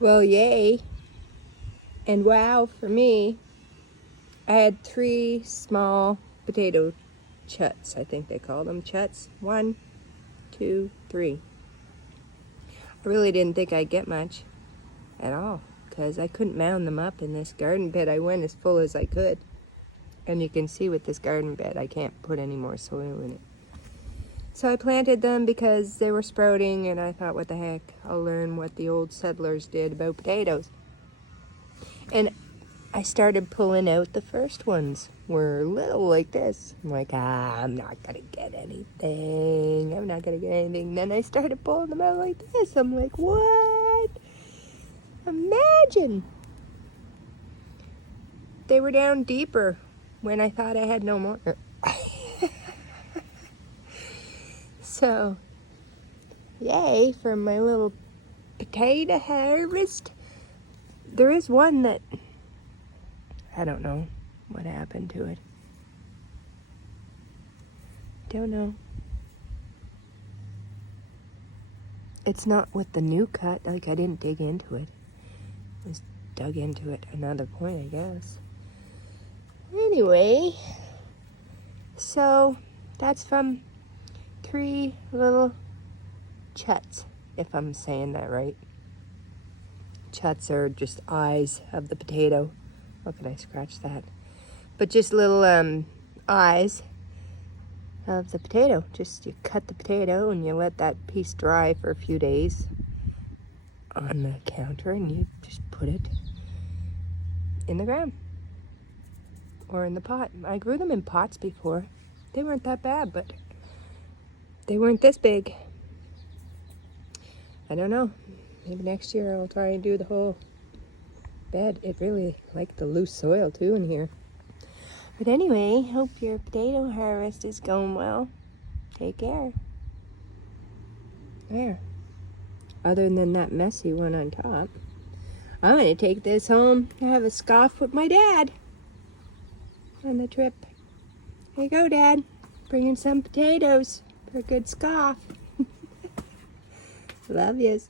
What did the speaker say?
Well, yay and wow for me. I had 3 small potato chuts, I think they call them chuts. 1, 2, 3. I really didn't think I'd get much at all because I couldn't mound them up in this garden bed. I went as full as I could. And you can see with this garden bed, I can't put any more soil in it. So I planted them because they were sprouting, and I thought, what the heck, I'll learn what the old settlers did about potatoes. And I started pulling out the first ones. Were little like this. I'm like, I'm not gonna get anything. I'm not gonna get anything. Then I started pulling them out like this. I'm like, what? Imagine. They were down deeper when I thought I had no more. So, yay for my little potato harvest. There is one that, I don't know what happened to it. Don't know. It's not with the new cut, like I didn't dig into it. I was dug into it another point, I guess. Anyway, so that's from 3 little chuts, if I'm saying that right. Chuts are just eyes of the potato. How could I scratch that? But just little eyes of the potato. Just you cut the potato and you let that piece dry for a few days on the counter, and you just put it in the ground or in the pot. I grew them in pots before. They weren't that bad, but they weren't this big. I don't know. Maybe next year I'll try and do the whole bed. It really liked the loose soil too in here. But anyway, hope your potato harvest is going well. Take care. There. Other than that messy one on top, I'm going to take this home to have a scoff with my dad on the trip. Here you go, Dad. Bringing some potatoes for a good scoff. Love yous.